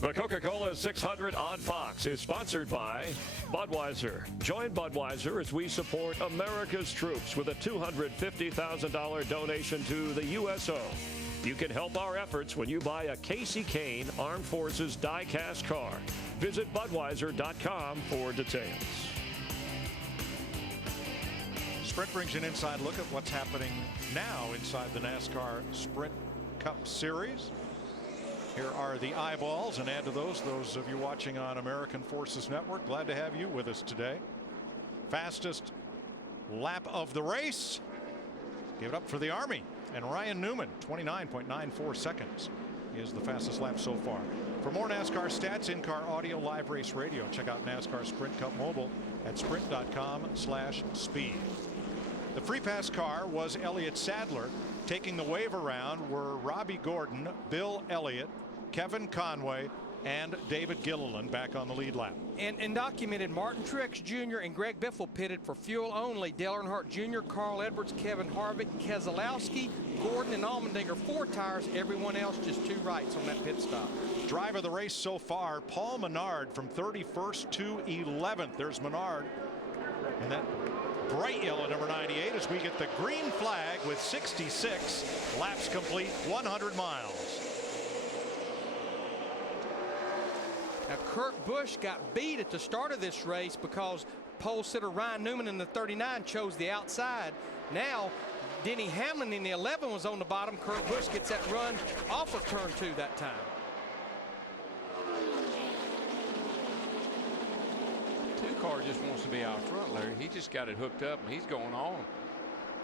The Coca Cola 600 on Fox is sponsored by Budweiser. Join Budweiser as we support America's troops with a $250,000 donation to the USO. You can help our efforts when you buy a Casey Kane Armed Forces die-cast car. Visit Budweiser.com for details. Sprint brings you an inside look at what's happening now inside the NASCAR Sprint Cup Series. Here are the eyeballs, and add to those of you watching on American Forces Network. Glad to have you with us today. Fastest lap of the race. Give it up for the Army and Ryan Newman. 29.94 seconds is the fastest lap so far. For more NASCAR stats, in-car audio, live race radio, check out NASCAR Sprint Cup Mobile at sprint.com/speed. The free pass car was Elliott Sadler. Taking the wave around were Robbie Gordon, Bill Elliott, Kevin Conway, and David Gilliland back on the lead lap. And documented Martin Truex Jr. and Greg Biffle pitted for fuel only. Dale Earnhardt Jr., Carl Edwards, Kevin Harvick, Keselowski, Gordon, and Allmendinger 4 tires. Everyone else just 2 rights on that pit stop. Drive of the race so far, Paul Menard from 31st to 11th. There's Menard. And that bright yellow number 98 as we get the green flag with 66 laps complete, 100 miles. Now Kurt Busch got beat at the start of this race because pole sitter Ryan Newman in the 39 chose the outside. Now Denny Hamlin in the 11 was on the bottom. Kurt Busch gets that run off of turn 2 that time. Car just wants to be out front, Larry. He just got it hooked up and he's going on.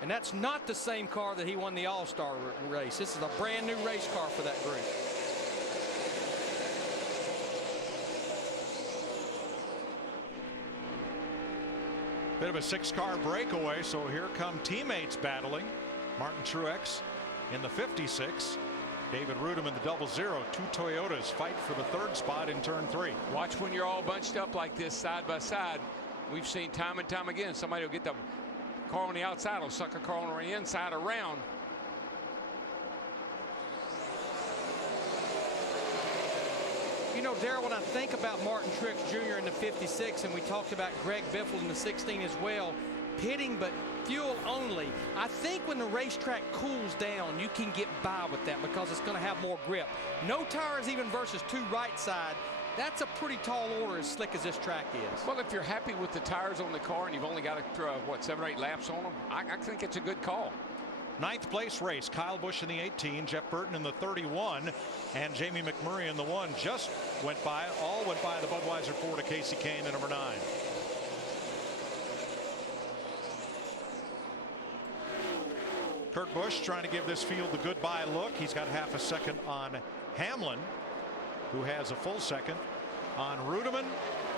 And that's not the same car that he won the All-Star race. This is a brand new race car for that group. Bit of a 6-car breakaway, so here come teammates battling. Martin Truex in the 56. David Rudem in the 00. 2 Toyotas fight for the 3rd spot in turn 3. Watch when you're all bunched up like this side by side. We've seen time and time again somebody will get the car on the outside, will suck a car on the inside around. You know, Darrell, when I think about Martin Truex Jr. in the 56, and we talked about Greg Biffle in the 16 as well, pitting but fuel only, I think when the racetrack cools down, you can get by with that because it's going to have more grip. No tires even versus 2 right side. That's a pretty tall order as slick as this track is. Well, if you're happy with the tires on the car and you've only got, what, 7 or 8 laps on them, I think it's a good call. 9th place race, Kyle Busch in the 18, Jeff Burton in the 31, and Jamie McMurray in the 1 just went by. All went by the Budweiser 4 to Casey Kane, the number 9. Kurt Busch trying to give this field the goodbye look. He's got half a second on Hamlin, who has a full second on Rudeman.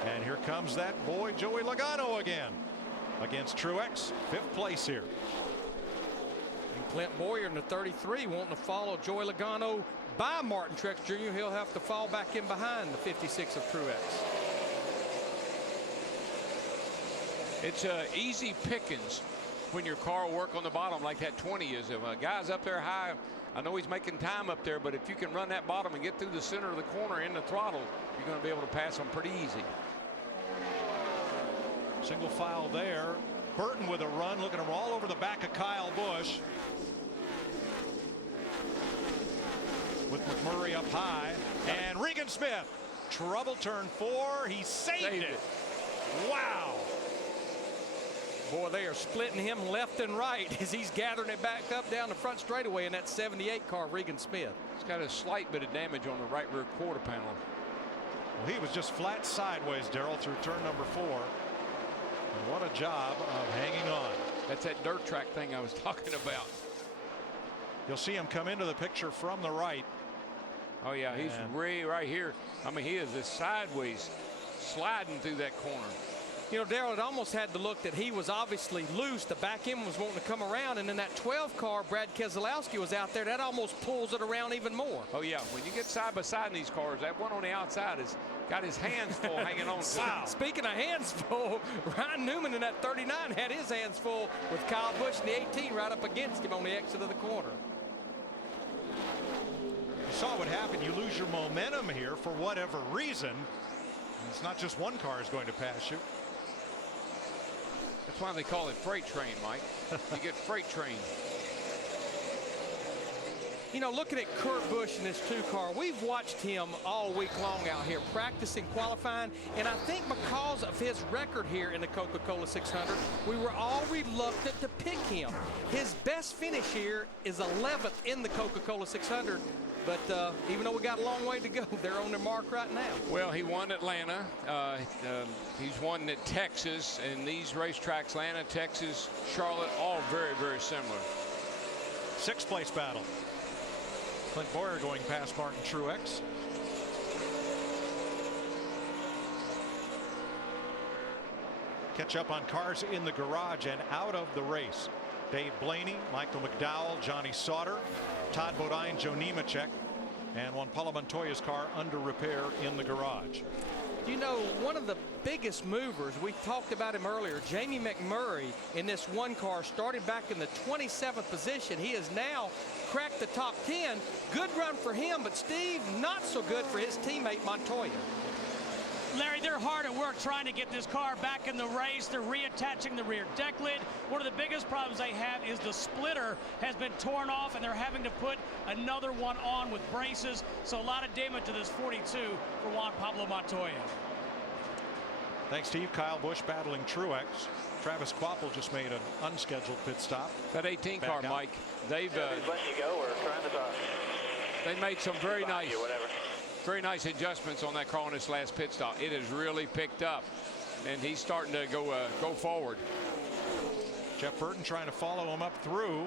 And here comes that boy Joey Logano again against Truex. 5th place here. And Clint Boyer in the 33 wanting to follow Joey Logano by Martin Truex Jr. He'll have to fall back in behind the 56 of Truex. It's easy pickings when your car will work on the bottom like that 20 is. If a guy's up there high, I know he's making time up there, but if you can run that bottom and get through the center of the corner in the throttle, you're going to be able to pass them pretty easy. Single file there. Burton with a run, looking all over the back of Kyle Busch. With McMurray up high, and Regan Smith, trouble turn 4. He saved it. Wow. Boy, they are splitting him left and right as he's gathering it back up down the front straightaway in that 78 car, Regan Smith. He's got a slight bit of damage on the right rear quarter panel. Well, he was just flat sideways, Darrell, through turn number 4. And what a job of hanging on. That's that dirt track thing I was talking about. You'll see him come into the picture from the right. Oh, yeah, he's right here. I mean, he is just sideways sliding through that corner. You know, Darrell, it almost had the look that he was obviously loose. The back end was wanting to come around, and then that 12 car, Brad Keselowski, was out there. That almost pulls it around even more. Oh, yeah. When you get side by side in these cars, that one on the outside has got his hands full hanging on to wow. Speaking of hands full, Ryan Newman in that 39 had his hands full with Kyle Busch in the 18 right up against him on the exit of the corner. saw what happened. You lose your momentum here for whatever reason. And it's not just one car is going to pass you. That's why they call it freight train, Mike. You get freight train. You know, looking at Kurt Busch in this 2-car, we've watched him all week long out here practicing, qualifying, and I think because of his record here in the Coca Cola 600, we were all reluctant to pick him. His best finish here is 11th in the Coca Cola 600, but even though we got a long way to go, they're on their mark right now. Well, he won Atlanta. He's won at Texas, and these racetracks, Atlanta, Texas, Charlotte, all very, very similar. 6th place battle. Clint Boyer going past Martin Truex. Catch up on cars in the garage and out of the race. Dave Blaney, Michael McDowell, Johnny Sauter, Todd Bodine, Joe Nemechek, and Juan Pablo Montoya's car under repair in the garage. You know, one of the biggest movers, we talked about him earlier, Jamie McMurray in this 1 car started back in the 27th position. He has now cracked the top 10. Good run for him, but Steve, not so good for his teammate Montoya. Larry, they're hard at work trying to get this car back in the race. They're reattaching the rear deck lid. One of the biggest problems they have is the splitter has been torn off, and they're having to put another one on with braces. So a lot of damage to this 42 for Juan Pablo Montoya. Thanks, Steve. Kyle Busch battling Truex. Travis Kvapil just made an unscheduled pit stop. That 18 car, Mike, they've letting you go or trying to talk. They made some very nice adjustments on that car on this last pit stop. It has really picked up, and he's starting to go forward. Jeff Burton trying to follow him up through.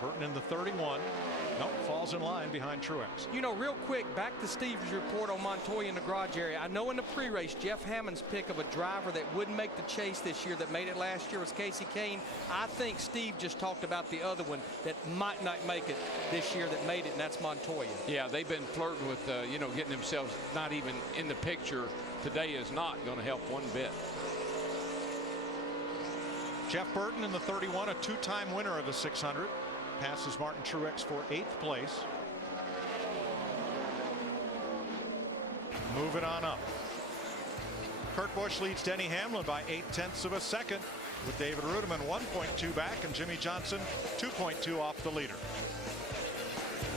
Burton in the 31. Nope, falls in line behind Truex. You know, real quick, back to Steve's report on Montoya in the garage area. I know in the pre-race, Jeff Hammond's pick of a driver that wouldn't make the chase this year that made it last year was Casey Kane. I think Steve just talked about the other one that might not make it this year that made it, and that's Montoya. Yeah, they've been flirting with, you know, getting themselves not even in the picture. Today is not going to help one bit. Jeff Burton in the 31, a 2-time winner of the 600. Passes Martin Truex for 8th place. Moving on up. Kurt Busch leads Denny Hamlin by 0.8 of a second, with David Rudiman 1.2 back and Jimmy Johnson 2.2 off the leader.